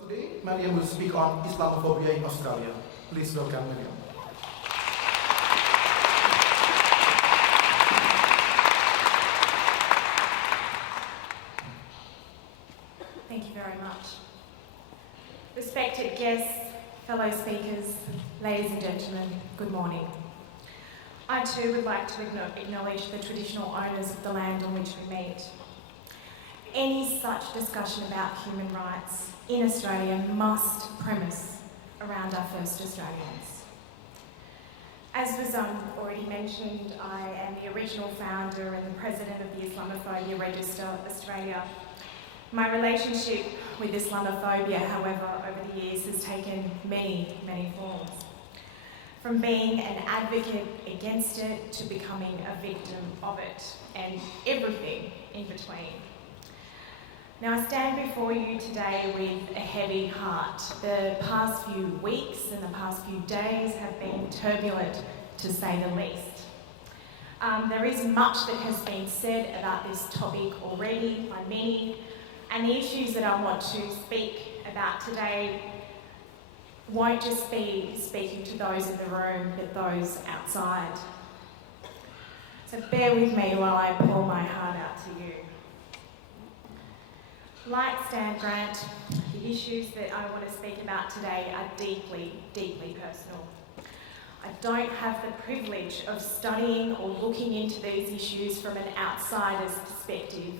Today, Mariam will speak on Islamophobia in Australia. Please welcome Mariam. Thank you very much. Respected guests, fellow speakers, ladies and gentlemen, good morning. I too would like to acknowledge the traditional owners of the land on which we meet. Any such discussion about human rights in Australia must premise around our first Australians. As was already mentioned, I am the original founder and the president of the Islamophobia Register Australia. My relationship with Islamophobia, however, over the years has taken many, many forms. From being an advocate against it to becoming a victim of it, and everything in between. Now I stand before you today with a heavy heart. The past few weeks and the past few days have been turbulent, to say the least. There is much that has been said about this topic already by many, and the issues that I want to speak about today won't just be speaking to those in the room, but those outside. So bear with me while I pour my heart out to you. Like Stan Grant, the issues that I want to speak about today are deeply, deeply personal. I don't have the privilege of studying or looking into these issues from an outsider's perspective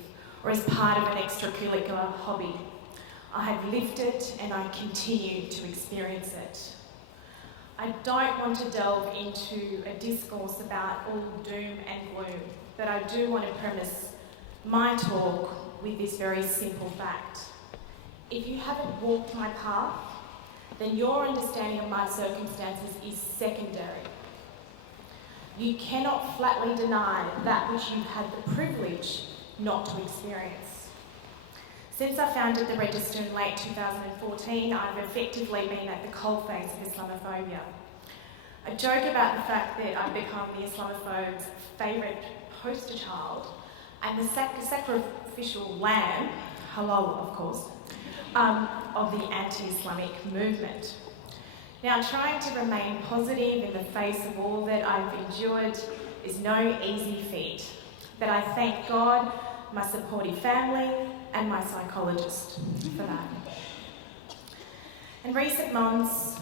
or as part of an extracurricular hobby. I have lived it and I continue to experience it. I don't want to delve into a discourse about all doom and gloom, but I do want to premise my talk with this very simple fact. If you haven't walked my path, then your understanding of my circumstances is secondary. You cannot flatly deny that which you've had the privilege not to experience. Since I founded the Register in late 2014, I've effectively been at the coalface of Islamophobia. I joke about the fact that I've become the Islamophobes' favourite poster child and the sacrificial lamb, halal of course, of the anti-Islamic movement. Now, trying to remain positive in the face of all that I've endured is no easy feat, but I thank God, my supportive family, and my psychologist for that. In recent months,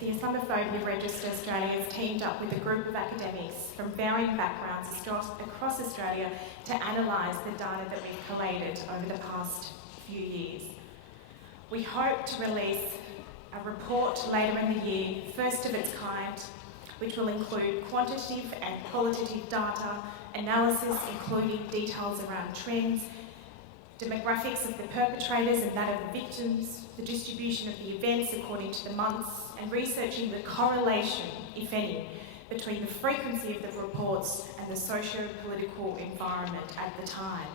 the Islamophobia Register Australia has teamed up with a group of academics from varying backgrounds across Australia to analyse the data that we've collated over the past few years. We hope to release a report later in the year, first of its kind, which will include quantitative and qualitative data, analysis including details around trends, demographics of the perpetrators and that of the victims, the distribution of the events according to the months, and researching the correlation, if any, between the frequency of the reports and the socio-political environment at the time,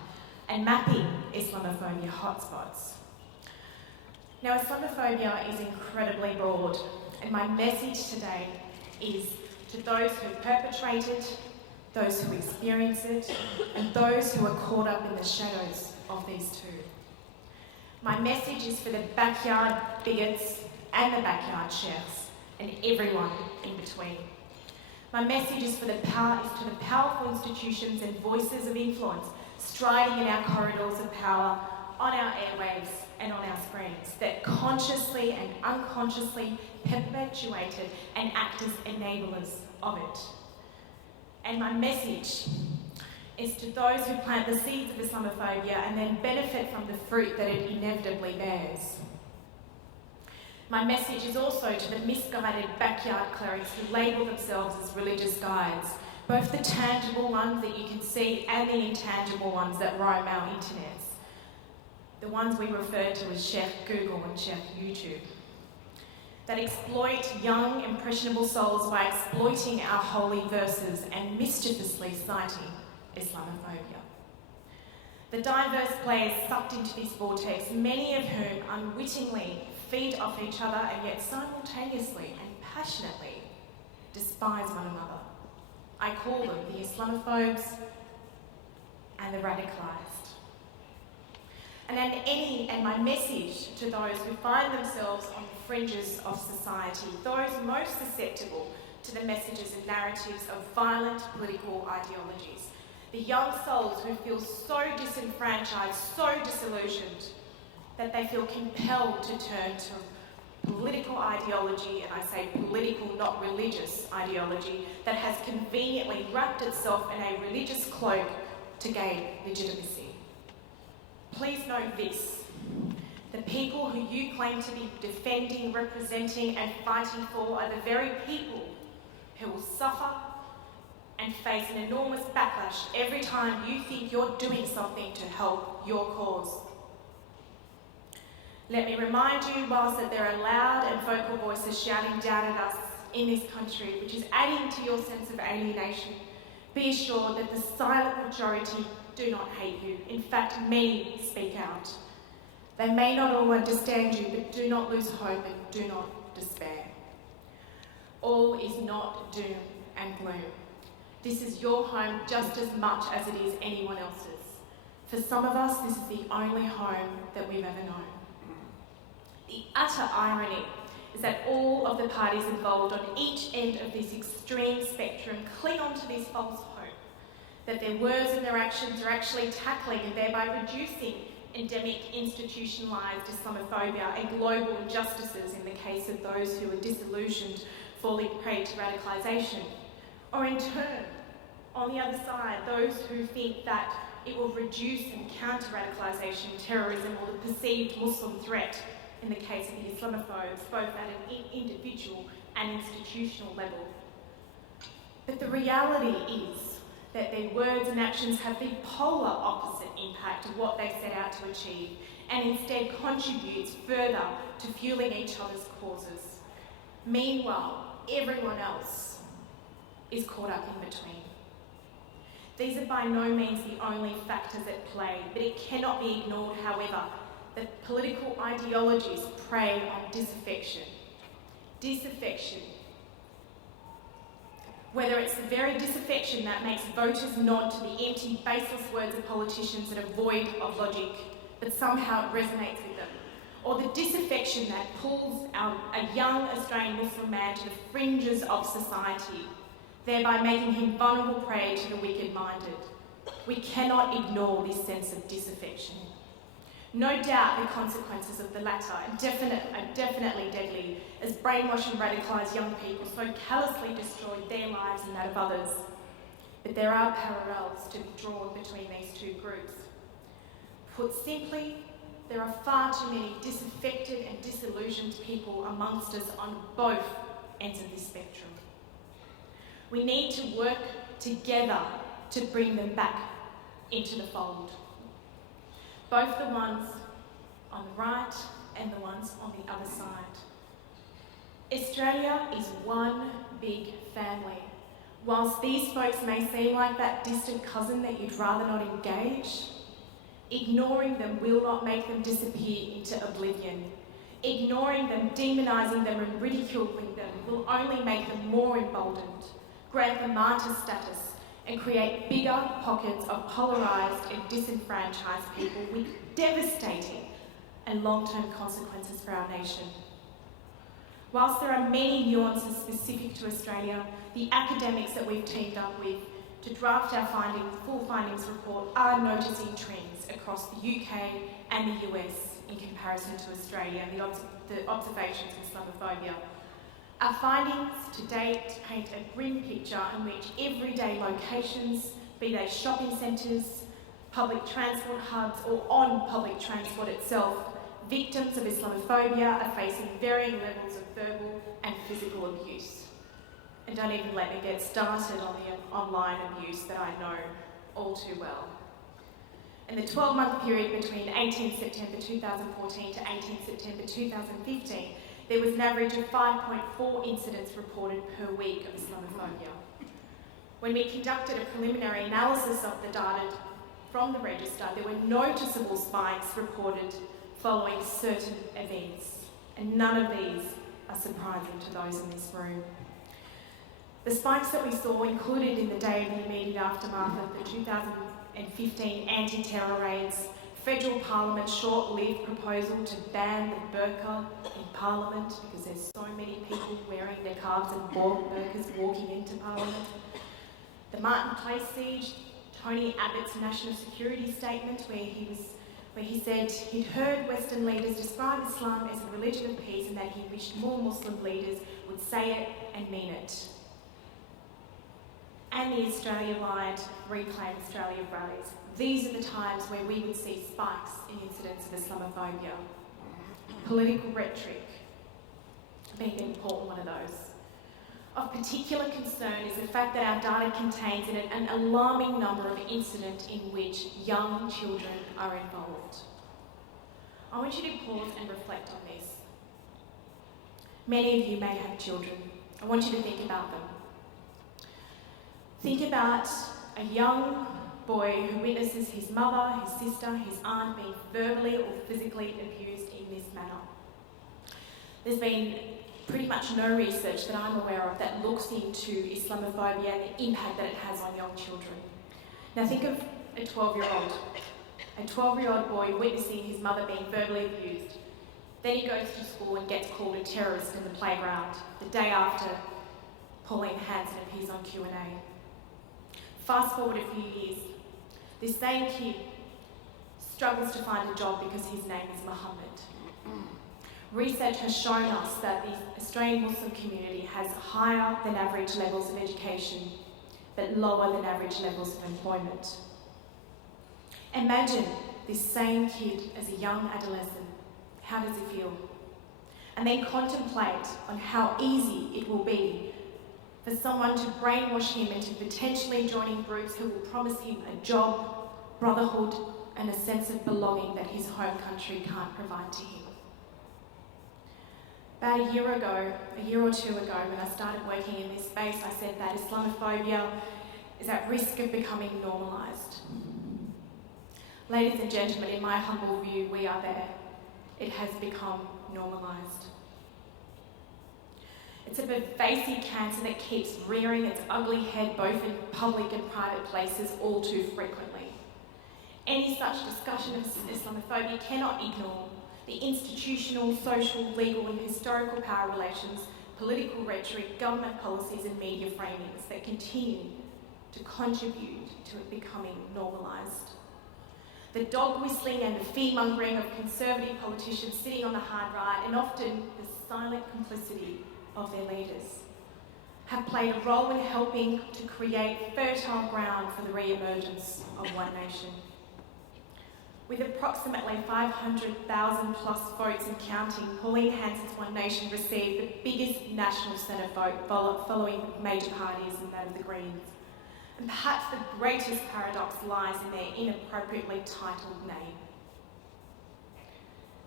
and mapping Islamophobia hotspots. Now, Islamophobia is incredibly broad, and my message today is to those who perpetrate it, those who experience it, and those who are caught up in the shadows of these two. My message is for the backyard bigots and the backyard chefs, and everyone in between. My message is to the powerful institutions and voices of influence striding in our corridors of power, on our airwaves and on our screens, that consciously and unconsciously perpetuated and act as enablers of it. And my message is to those who plant the seeds of Islamophobia and then benefit from the fruit that it inevitably bears. My message is also to the misguided backyard clerics who label themselves as religious guides, both the tangible ones that you can see and the intangible ones that roam our internets, the ones we refer to as Chef Google and Chef YouTube, that exploit young, impressionable souls by exploiting our holy verses and mischievously citing Islamophobia. The diverse players sucked into this vortex, many of whom unwittingly feed off each other and yet simultaneously and passionately despise one another. I call them the Islamophobes and the radicalised. And And my message to those who find themselves on the fringes of society, those most susceptible to the messages and narratives of violent political ideologies, the young souls who feel so disenfranchised, so disillusioned, that they feel compelled to turn to political ideology, and I say political, not religious ideology, that has conveniently wrapped itself in a religious cloak to gain legitimacy. Please know this: the people who you claim to be defending, representing and fighting for are the very people who will suffer and face an enormous backlash every time you think you're doing something to help your cause. Let me remind you, whilst that there are loud and vocal voices shouting down at us in this country, which is adding to your sense of alienation, be assured that the silent majority do not hate you. In fact, many speak out. They may not all understand you, but do not lose hope and do not despair. All is not doom and gloom. This is your home just as much as it is anyone else's. For some of us, this is the only home that we've ever known. The utter irony is that all of the parties involved on each end of this extreme spectrum cling on to this false hope that their words and their actions are actually tackling and thereby reducing endemic institutionalised Islamophobia and global injustices in the case of those who are disillusioned, falling prey to radicalisation. Or in turn, on the other side, those who think that it will reduce and counter radicalisation, terrorism or the perceived Muslim threat in the case of the Islamophobes, both at an individual and institutional level. But the reality is that their words and actions have the polar opposite impact of what they set out to achieve, and instead contributes further to fueling each other's causes. Meanwhile, everyone else is caught up in between. These are by no means the only factors at play, but it cannot be ignored, however, that political ideologies prey on disaffection. Disaffection. Whether it's the very disaffection that makes voters nod to the empty, baseless words of politicians that are void of logic, but somehow it resonates with them, or the disaffection that pulls a young Australian Muslim man to the fringes of society, thereby making him vulnerable prey to the wicked-minded. We cannot ignore this sense of disaffection. No doubt the consequences of the latter are definitely deadly, as brainwashed and radicalised young people so callously destroyed their lives and that of others. But there are parallels to be drawn between these two groups. Put simply, there are far too many disaffected and disillusioned people amongst us on both ends of this spectrum. We need to work together to bring them back into the fold. Both the ones on the right and the ones on the other side. Australia is one big family. Whilst these folks may seem like that distant cousin that you'd rather not engage, ignoring them will not make them disappear into oblivion. Ignoring them, demonising them and ridiculing them will only make them more emboldened, grant them martyr status, and create bigger pockets of polarised and disenfranchised people with devastating and long-term consequences for our nation. Whilst there are many nuances specific to Australia, the academics that we've teamed up with to draft our full findings report are noticing trends across the UK and the US in comparison to Australia and the observations of Islamophobia. Our findings to date paint a grim picture in which everyday locations, be they shopping centres, public transport hubs or on public transport itself, victims of Islamophobia are facing varying levels of verbal and physical abuse. And don't even let me get started on the online abuse that I know all too well. In the 12-month period between 18 September 2014 to 18 September 2015, there was an average of 5.4 incidents reported per week of Islamophobia. When we conducted a preliminary analysis of the data from the register, there were noticeable spikes reported following certain events, and none of these are surprising to those in this room. The spikes that we saw included in the day of the immediate aftermath of the 2015 anti-terror raids, federal parliament's short-lived proposal to ban the burqa in parliament because there's so many people wearing their niqabs and burqas walking into parliament. The Martin Place siege, Tony Abbott's national security statement where he said he'd heard Western leaders describe Islam as a religion of peace and that he wished more Muslim leaders would say it and mean it. And the Australia-wide Reclaim Australia rallies. These are the times where we would see spikes in incidents of Islamophobia. Political rhetoric being an important one of those. Of particular concern is the fact that our data contains an alarming number of incidents in which young children are involved. I want you to pause and reflect on this. Many of you may have children. I want you to think about them. Think about a young boy who witnesses his mother, his sister, his aunt being verbally or physically abused in this manner. There's been pretty much no research that I'm aware of that looks into Islamophobia and the impact that it has on young children. Now think of a 12-year-old. A 12-year-old boy witnessing his mother being verbally abused. Then he goes to school and gets called a terrorist in the playground. The day after, Pauline Hanson appears on Q&A. Fast forward a few years. This same kid struggles to find a job because his name is Muhammad. Research has shown us that the Australian Muslim community has higher than average levels of education, but lower than average levels of employment. Imagine this same kid as a young adolescent. How does he feel? And then contemplate on how easy it will be for someone to brainwash him into potentially joining groups who will promise him a job, brotherhood, and a sense of belonging that his home country can't provide to him. About a year or two ago, when I started working in this space, I said that Islamophobia is at risk of becoming normalised. Ladies and gentlemen, in my humble view, we are there. It has become normalised. It's a pervasive cancer that keeps rearing its ugly head both in public and private places all too frequently. Any such discussion of Islamophobia cannot ignore the institutional, social, legal and historical power relations, political rhetoric, government policies and media framings that continue to contribute to it becoming normalised. The dog whistling and the fear-mongering of conservative politicians sitting on the hard right and often the silent complicity of their leaders have played a role in helping to create fertile ground for the re-emergence of One Nation. With approximately 500,000 plus votes and counting, Pauline Hanson's One Nation received the biggest national Senate vote following major parties and that of the Greens. And perhaps the greatest paradox lies in their inappropriately titled name.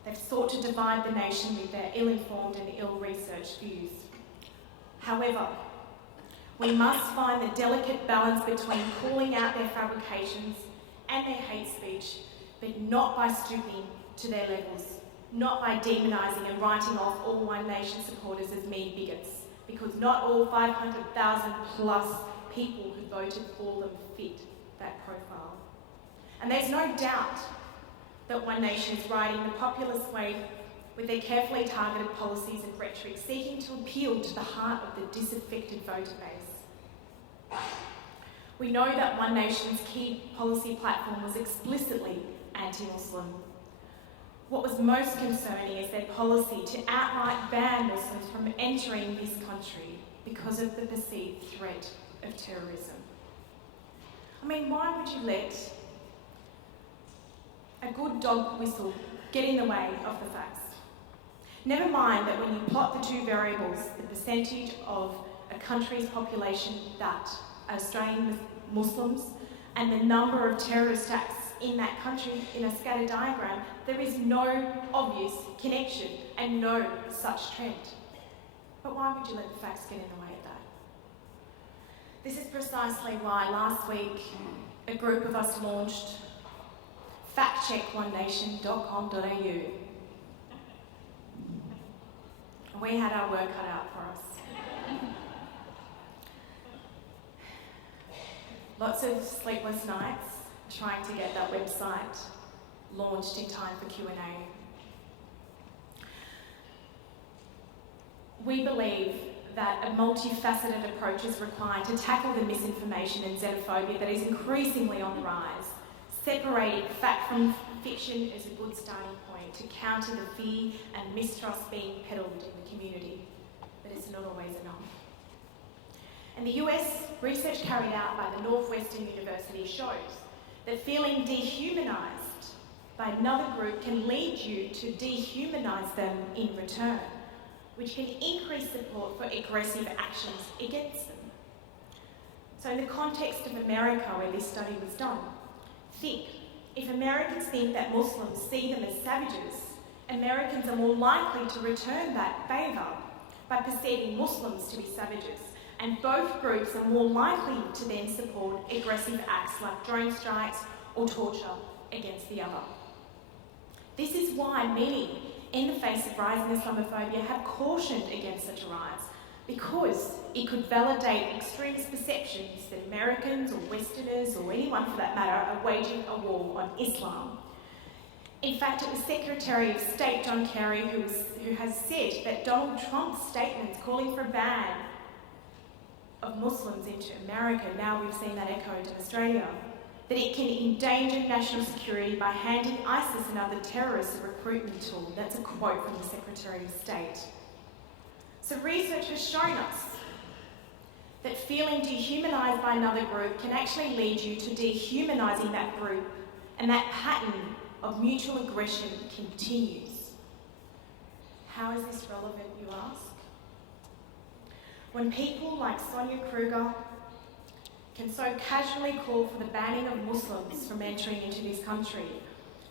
They've sought to divide the nation with their ill-informed and ill-researched views. However, we must find the delicate balance between calling out their fabrications and their hate speech, but not by stooping to their levels, not by demonising and writing off all One Nation supporters as mean bigots, because not all 500,000 plus people who voted for them fit that profile. And there's no doubt that One Nation is riding the populist wave with their carefully targeted policies and rhetoric, seeking to appeal to the heart of the disaffected voter base. We know that One Nation's key policy platform was explicitly anti-Muslim. What was most concerning is their policy to outright ban Muslims from entering this country because of the perceived threat of terrorism. I mean, why would you let a good dog whistle get in the way of the facts? Never mind that when you plot the two variables, the percentage of a country's population that are Australian Muslims and the number of terrorist acts in that country in a scatter diagram, there is no obvious connection and no such trend. But why would you let the facts get in the way of that? This is precisely why last week a group of us launched factcheckonenation.com.au. We had our work cut out for us. Lots of sleepless nights trying to get that website launched in time for Q&A. We believe that a multifaceted approach is required to tackle the misinformation and xenophobia that is increasingly on the rise. Separating fact from fiction is a good starting point to counter the fear and mistrust being peddled in the community, but it's not always enough. In the US, research carried out by the Northwestern University shows that feeling dehumanised by another group can lead you to dehumanise them in return, which can increase support for aggressive actions against them. So in the context of America, where this study was done, think, if Americans think that Muslims see them as savages, Americans are more likely to return that favour by perceiving Muslims to be savages, and both groups are more likely to then support aggressive acts like drone strikes or torture against the other. This is why many, in the face of rising Islamophobia, have cautioned against such a rise, because it could validate extremist perceptions that Americans or Westerners or anyone for that matter are waging a war on Islam. In fact, it was Secretary of State John Kerry who has said that Donald Trump's statements calling for a ban of Muslims into America, now we've seen that echoed in Australia, that it can endanger national security by handing ISIS and other terrorists a recruitment tool. That's a quote from the Secretary of State. So research has shown us that feeling dehumanised by another group can actually lead you to dehumanising that group, and that pattern of mutual aggression continues. How is this relevant, you ask? When people like Sonia Kruger can so casually call for the banning of Muslims from entering into this country,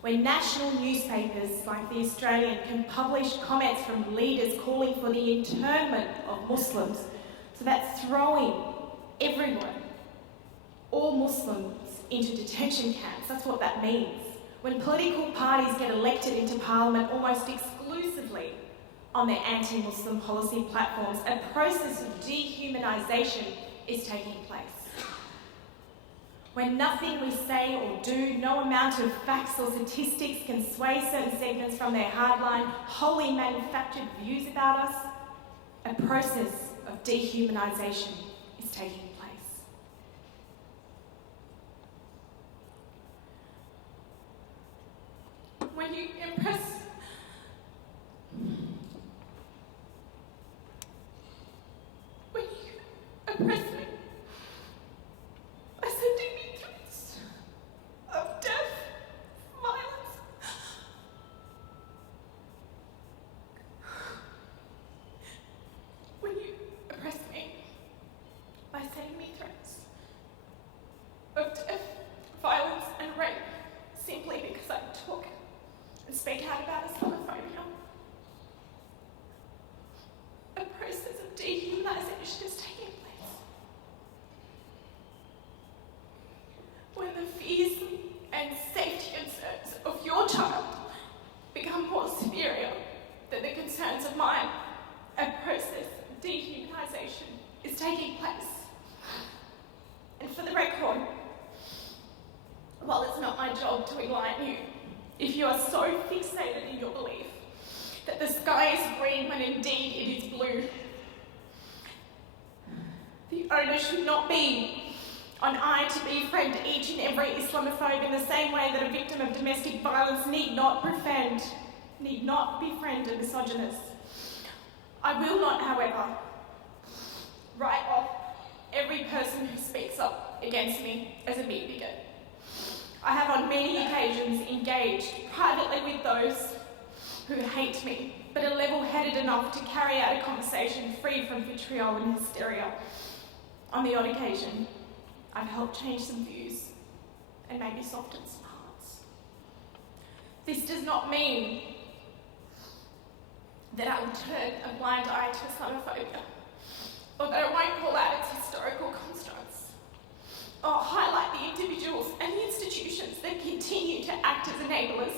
when national newspapers like The Australian can publish comments from leaders calling for the internment of Muslims, so that's throwing everyone, all Muslims, into detention camps. That's what that means. When political parties get elected into parliament almost exclusively on their anti-Muslim policy platforms, a process of dehumanisation is taking place. When nothing we say or do, no amount of facts or statistics can sway certain segments from their hardline, wholly manufactured views about us, a process of dehumanisation is taking place. When you oppress me by sending me threats of death, violence, when you oppress me by sending me threats of death, violence and rape simply because I talk and speak out about Islamophobia, a process of dehumanisation is taking place. When the fears and safety concerns of your child become more superior than the concerns of mine, a process of dehumanisation is taking place. And for the record, while it's not my job to enlighten you, if you are so fixated in your belief that the sky is green when indeed it is blue, the onus should not be on I to befriend each and every Islamophobe in the same way that a victim of domestic violence need not befriend a misogynist. I will not, however, write off every person who speaks up against me as a meat bigot. I have on many occasions engaged privately with those who hate me, but are level-headed enough to carry out a conversation free from vitriol and hysteria. On the odd occasion, I've helped change some views and maybe soften some hearts. This does not mean that I will turn a blind eye to Islamophobia, or that I won't call out its historical constructs, or highlight the individuals and the institutions that continue to act as enablers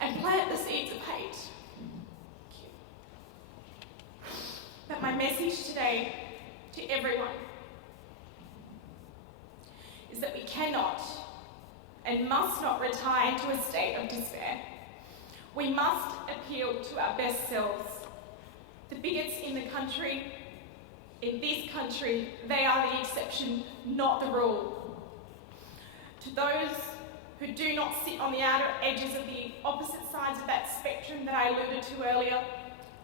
and plant the seeds of hate. But my message today to everyone is that we cannot and must not retire into a state of despair. We must appeal to our best selves. The bigots in this country, they are the exception, not the rule. To those who do not sit on the outer edges of the opposite sides of that spectrum that I alluded to earlier,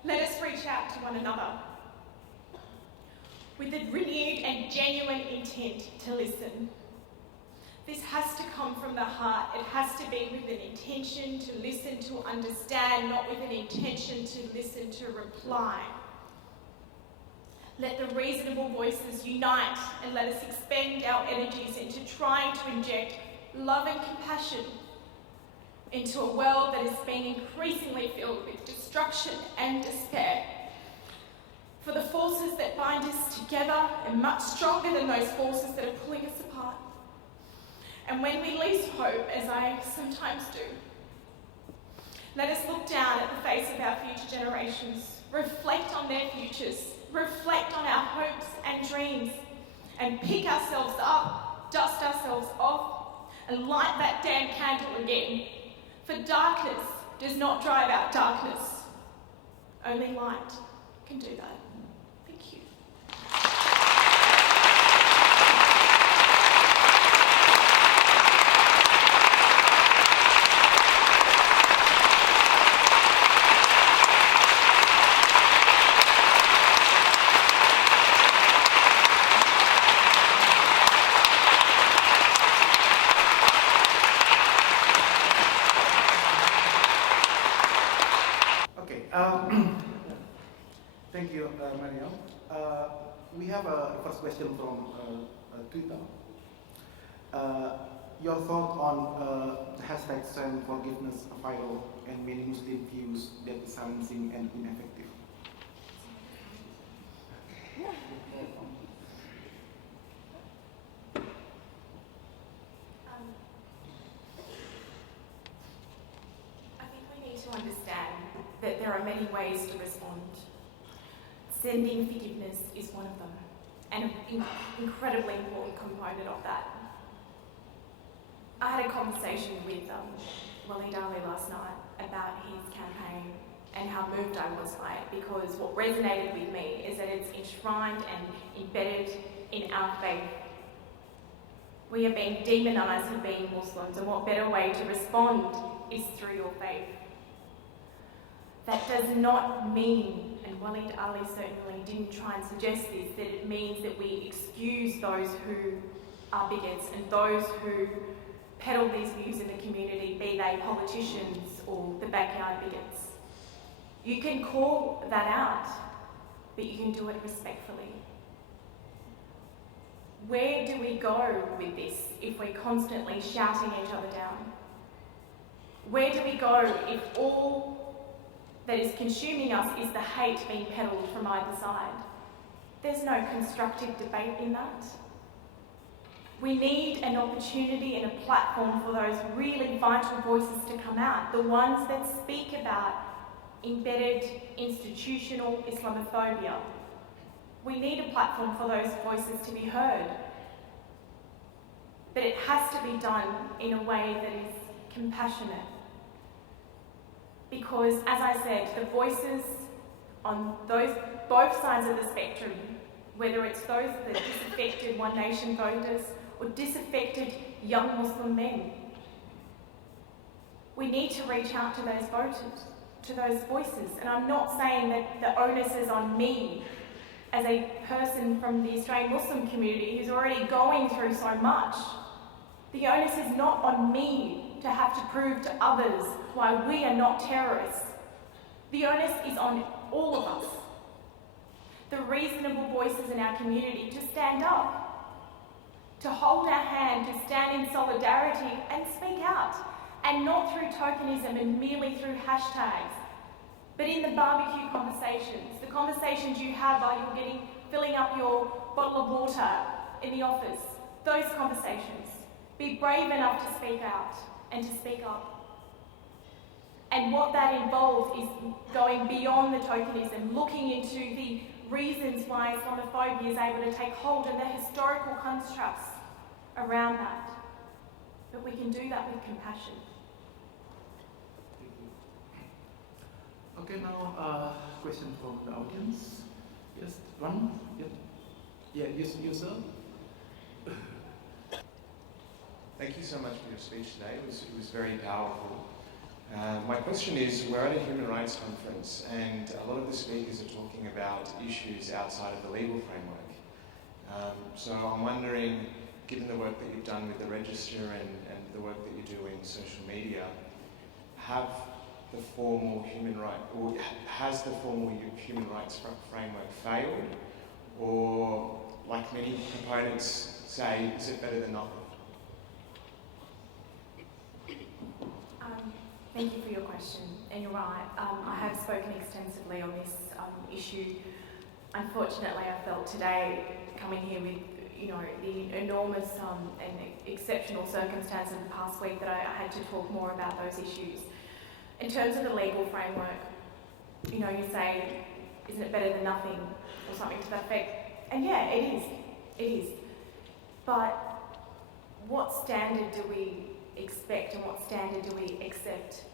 let us reach out to one another with a renewed and genuine intent to listen. This has to come from the heart. It has to be with an intention to listen, to understand, not with an intention to listen, to reply. Let the reasonable voices unite and let us expend our energies into trying to inject love and compassion into a world that is being increasingly filled with destruction and despair. For the forces that bind us together are much stronger than those forces that are pulling us apart. And when we least hope, as I sometimes do, let us look down at the face of our future generations, reflect on their futures, reflect on our hopes and dreams, and pick ourselves up, dust ourselves off, and light that damn candle again. For darkness does not drive out darkness. Only light can do that. Thank you. Thank you, Mariam. We have a first question from Twitter. Your thought on the hashtag #SendForgiveness forgiveness viral and many Muslim views that is silencing and ineffective. I think we need to understand that there are many ways to respond. Sending forgiveness is one of them, and an incredibly important component of that. I had a conversation with Waleed Ali last night about his campaign and how moved I was by it, because what resonated with me is that it's enshrined and embedded in our faith. We are being demonised for being Muslims, and what better way to respond is through your faith. That does not mean, and Waleed Ali certainly didn't try and suggest this, that it means that we excuse those who are bigots and those who peddle these views in the community, be they politicians or the backyard bigots. You can call that out, but you can do it respectfully. Where do we go with this if we're constantly shouting each other down? Where do we go if all that is consuming us is the hate being peddled from either side? There's no constructive debate in that. We need an opportunity and a platform for those really vital voices to come out, the ones that speak about embedded institutional Islamophobia. We need a platform for those voices to be heard. But it has to be done in a way that is compassionate. Because, as I said, the voices on both sides of the spectrum, whether it's those that disaffected One Nation voters or disaffected young Muslim men, we need to reach out to those voters, to those voices. And I'm not saying that the onus is on me as a person from the Australian Muslim community who's already going through so much. The onus is not on me to have to prove to others why we are not terrorists. The onus is on all of us, the reasonable voices in our community, to stand up, to hold our hand, to stand in solidarity and speak out, and not through tokenism and merely through hashtags, but in the barbecue conversations, the conversations you have while you're filling up your bottle of water in the office, those conversations. Be brave enough to speak out and to speak up. And what that involves is going beyond the tokenism, looking into the reasons why Islamophobia is able to take hold and the historical constructs around that. But we can do that with compassion. Thank you. Okay, now question from the audience. Yes, one. Yeah, you sir. Thank you so much for your speech today. It was very powerful. My question is, we're at a human rights conference and a lot of the speakers are talking about issues outside of the legal framework. So I'm wondering, given the work that you've done with the register and the work that you do in social media, has the formal human rights framework failed? Or, like many proponents say, is it better than nothing? Thank you for your question, and you're right. I have spoken extensively on this issue. Unfortunately, I felt today coming here with, the enormous and exceptional circumstances of the past week that I had to talk more about those issues. In terms of the legal framework, you say, isn't it better than nothing, or something to that effect? And yeah, it is. But what standard do we expect and what standard do we accept?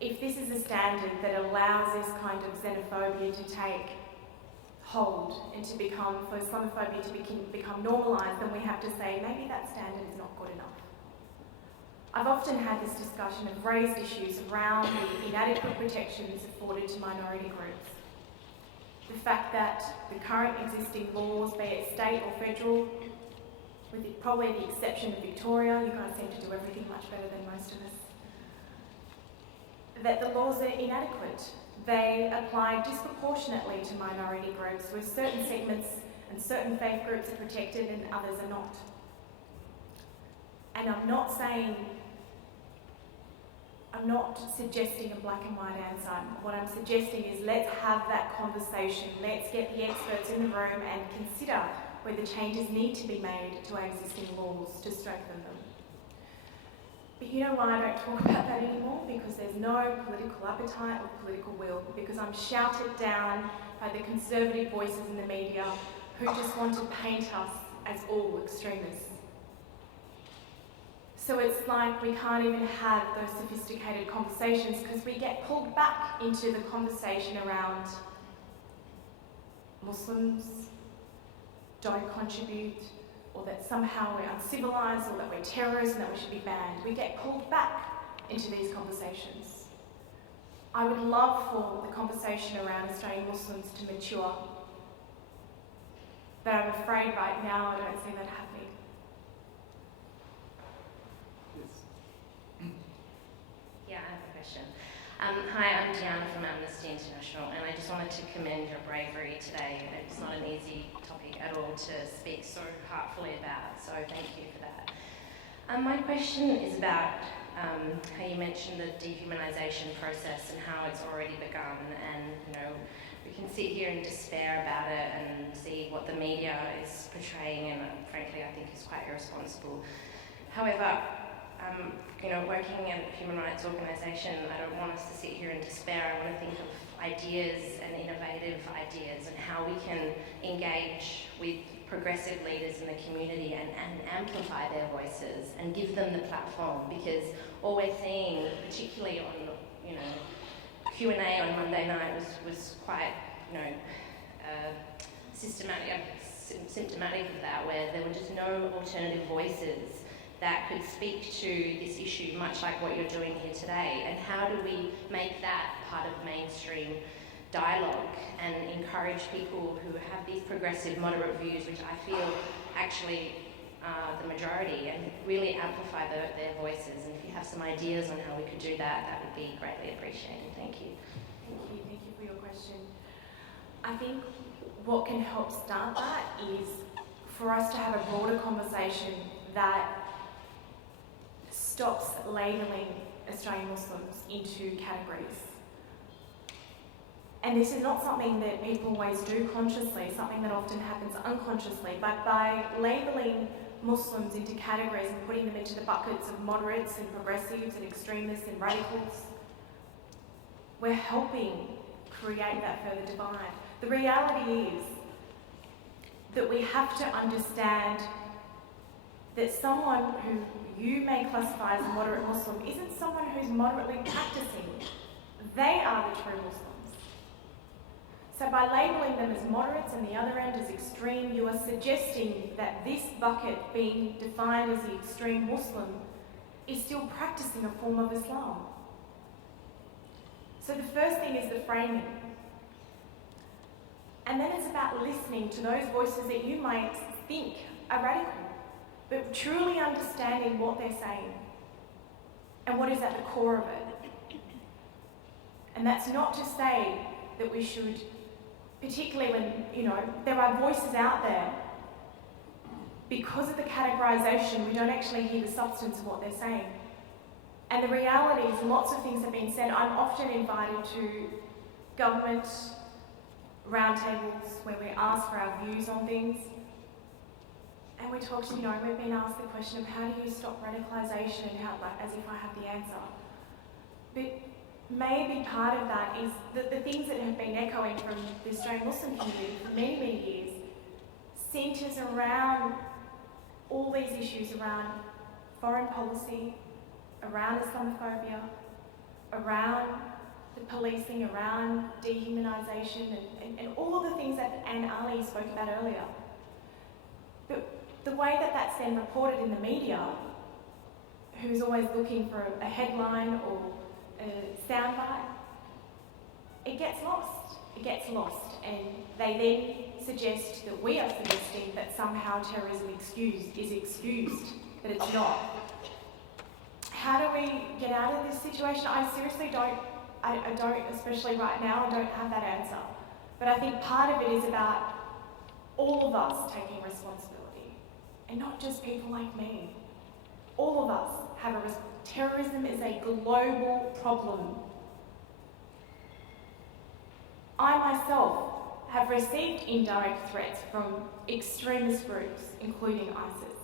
If this is a standard that allows this kind of xenophobia to take hold and to become, for Islamophobia to become normalised, then we have to say maybe that standard is not good enough. I've often had this discussion of raised issues around the inadequate protections afforded to minority groups. The fact that the current existing laws, be it state or federal, with probably the exception of Victoria, you guys seem to do everything much better than most of us, that the laws are inadequate. They apply disproportionately to minority groups, where certain segments and certain faith groups are protected and others are not. And I'm not suggesting a black and white answer. What I'm suggesting is let's have that conversation. Let's get the experts in the room and consider whether changes need to be made to our existing laws to strengthen them. But you know why I don't talk about that anymore? Because there's no political appetite or political will. Because I'm shouted down by the conservative voices in the media who just want to paint us as all extremists. So it's like we can't even have those sophisticated conversations because we get pulled back into the conversation around Muslims don't contribute, or that somehow we're uncivilised, or that we're terrorists and that we should be banned. We get pulled back into these conversations. I would love for the conversation around Australian Muslims to mature, but I'm afraid right now I don't see that happening. Yeah, I have a question. Hi, I'm Diana from Amnesty International, and I just wanted to commend your bravery today. It's not an easy topic at all to speak so heartfully about, so thank you for that. My question is about how you mentioned the dehumanization process and how it's already begun, and we can sit here in despair about it and see what the media is portraying, and frankly I think is quite irresponsible. However, working in a human rights organisation, I don't want us to sit here in despair. I want to think of ideas and innovative ideas and how we can engage with progressive leaders in the community and amplify their voices and give them the platform, because all we're seeing, particularly on Q&A on Monday night was quite symptomatic of that, where there were just no alternative voices that could speak to this issue, much like what you're doing here today. And how do we make that part of mainstream dialogue and encourage people who have these progressive, moderate views, which I feel actually are the majority, and really amplify their voices? And if you have some ideas on how we could do that, that would be greatly appreciated. Thank you. Thank you for your question. I think what can help start that is for us to have a broader conversation that stops labelling Australian Muslims into categories. And this is not something that people always do consciously, something that often happens unconsciously, but by labelling Muslims into categories and putting them into the buckets of moderates and progressives and extremists and radicals, we're helping create that further divide. The reality is that we have to understand that someone who you may classify as a moderate Muslim isn't someone who's moderately practicing. They are the true Muslims. So by labelling them as moderates and the other end as extreme, you are suggesting that this bucket being defined as the extreme Muslim is still practicing a form of Islam. So the first thing is the framing. And then it's about listening to those voices that you might think are radical, but truly understanding what they're saying and what is at the core of it. And that's not to say that we should, particularly when, there are voices out there, because of the categorisation, we don't actually hear the substance of what they're saying. And the reality is, lots of things have been said. I'm often invited to government roundtables where we ask for our views on things. And we talk to, we've been asked the question of how do you stop radicalisation and how, as if I have the answer. But maybe part of that is that the things that have been echoing from the Australian Muslim community for many, many years centres around all these issues around foreign policy, around Islamophobia, around the policing, around dehumanisation, and all of the things that Anne Ali spoke about earlier. But the way that that's then reported in the media, who's always looking for a headline or a soundbite, it gets lost. It gets lost, and they then suggest that we are suggesting that somehow terrorism is excused, but it's not. How do we get out of this situation? I seriously don't, especially right now, I don't have that answer. But I think part of it is about all of us taking responsibility, and not just people like me. All of us have a terrorism is a global problem. I myself have received indirect threats from extremist groups, including ISIS.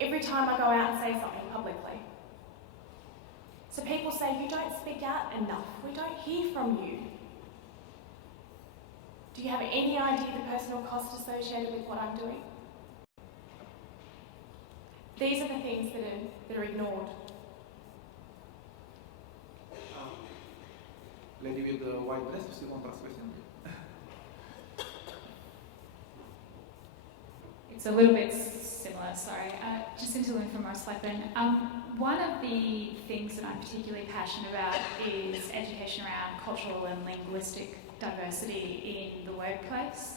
Every time I go out and say something publicly. So people say, you don't speak out enough. We don't hear from you. Do you have any idea the personal cost associated with what I'm doing? These are the things that are ignored. Lady with the white dress, you want to ask a question? It's a little bit similar, sorry. Just to learn from Ross Leppin. One of the things that I'm particularly passionate about is education around cultural and linguistic diversity in the workplace.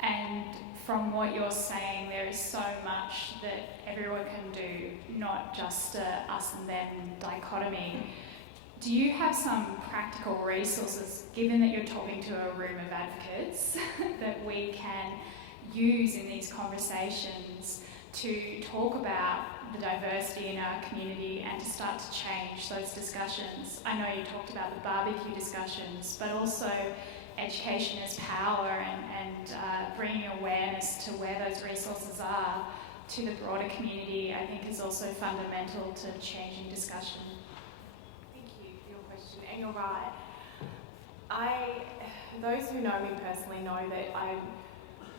And from what you're saying, there is so much that everyone can do, not just us and them dichotomy. Do you have some practical resources, given that you're talking to a room of advocates, that we can use in these conversations to talk about the diversity in our community and to start to change those discussions? I know you talked about the barbecue discussions, but also education is power, and bringing awareness to where those resources are to the broader community, I think, is also fundamental to changing discussion. Thank you for your question, and you're right. Those who know me personally know that I'm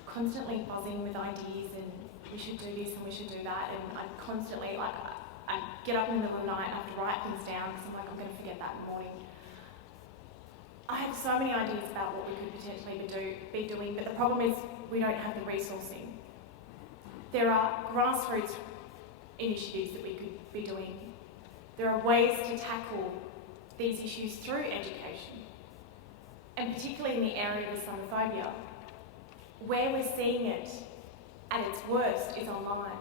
constantly buzzing with ideas and we should do this and we should do that, and I'm constantly I get up in the middle of the night and I have to write things down because I'm going to forget that in the morning. I have so many ideas about what we could potentially be doing, but the problem is we don't have the resourcing. There are grassroots initiatives that we could be doing. There are ways to tackle these issues through education, and particularly in the area of Islamophobia. Where we're seeing it at its worst is online,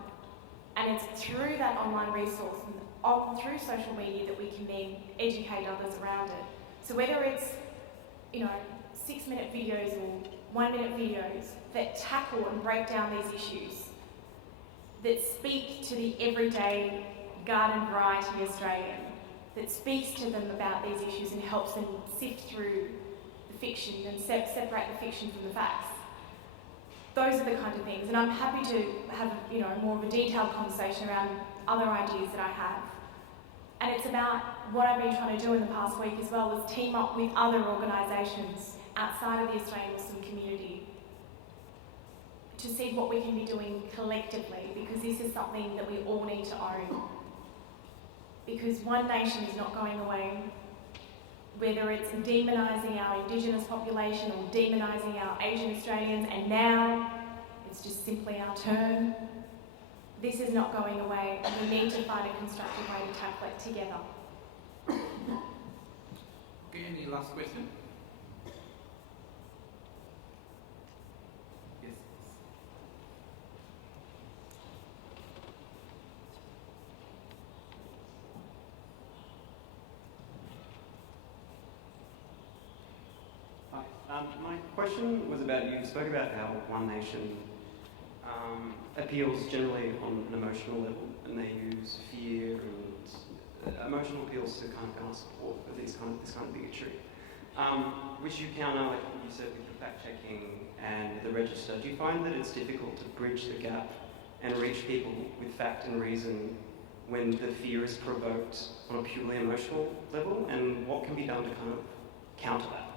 and it's through that online resource and through social media that we can then educate others around it. So whether it's 6-minute videos or 1-minute videos that tackle and break down these issues, that speak to the everyday garden variety Australian, that speaks to them about these issues and helps them sift through the fiction and separate the fiction from the facts. Those are the kind of things, and I'm happy to have more of a detailed conversation around other ideas that I have. And it's about what I've been trying to do in the past week as well, is team up with other organisations outside of the Australian Muslim community. to see what we can be doing collectively, because this is something that we all need to own. Because one nation is not going away, whether it's demonising our Indigenous population or demonising our Asian Australians, and now it's just simply our turn. This is not going away, and we need to find a constructive way to tackle it together. Okay, any last question? Yes. Hi. My question was about, you spoke about how One Nation appeals generally on an emotional level, and they use fear and emotional appeals to kind of garner support for this kind of bigotry, which you counter, like you said, with the fact-checking and the register. Do you find that it's difficult to bridge the gap and reach people with fact and reason when the fear is provoked on a purely emotional level, and what can be done to kind of counter that?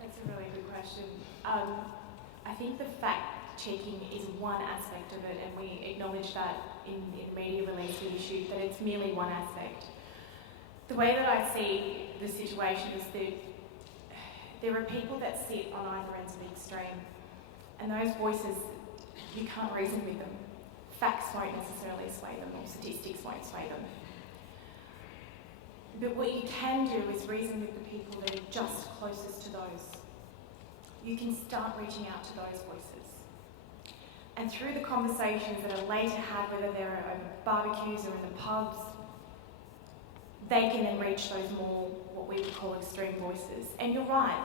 That's a really good question. I think the fact-checking is one aspect of it, and we acknowledge that in the media release we issued, that it's merely one aspect. The way that I see the situation is that there are people that sit on either ends of the extreme, and those voices, you can't reason with them. Facts won't necessarily sway them, or statistics won't sway them. But what you can do is reason with the people that are just closest to those. You can start reaching out to those voices. And through the conversations that are later had, whether they're over barbecues or in the pubs, they can then reach those more, what we would call extreme voices. And you're right,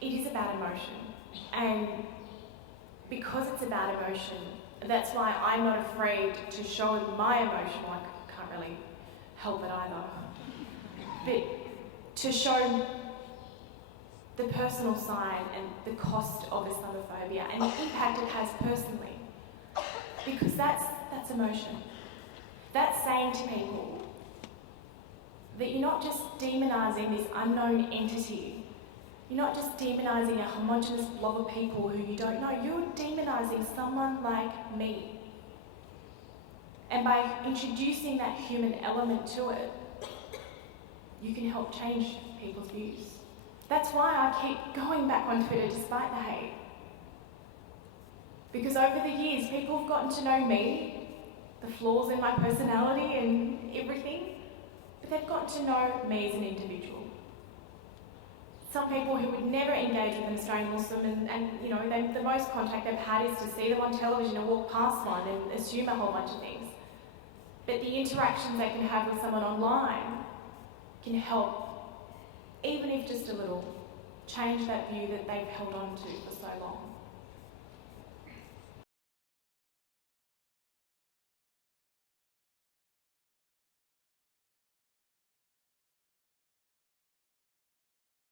it is about emotion. And because it's about emotion, that's why I'm not afraid to show my emotion. I can't really help it either. But to show the personal side and the cost of Islamophobia and the impact it has personally. Because that's emotion. That's saying to people that you're not just demonising this unknown entity. You're not just demonising a homogenous blob of people who you don't know. You're demonising someone like me. And by introducing that human element to it, you can help change people's views. That's why I keep going back on Twitter despite the hate. Because over the years, people have gotten to know me, the flaws in my personality and everything, but they've gotten to know me as an individual. Some people who would never engage with an Australian Muslim and you know, the most contact they've had is to see them on television and walk past one and assume a whole bunch of things. But the interactions they can have with someone online can help, even if just a little, change that view that they've held on to for so long.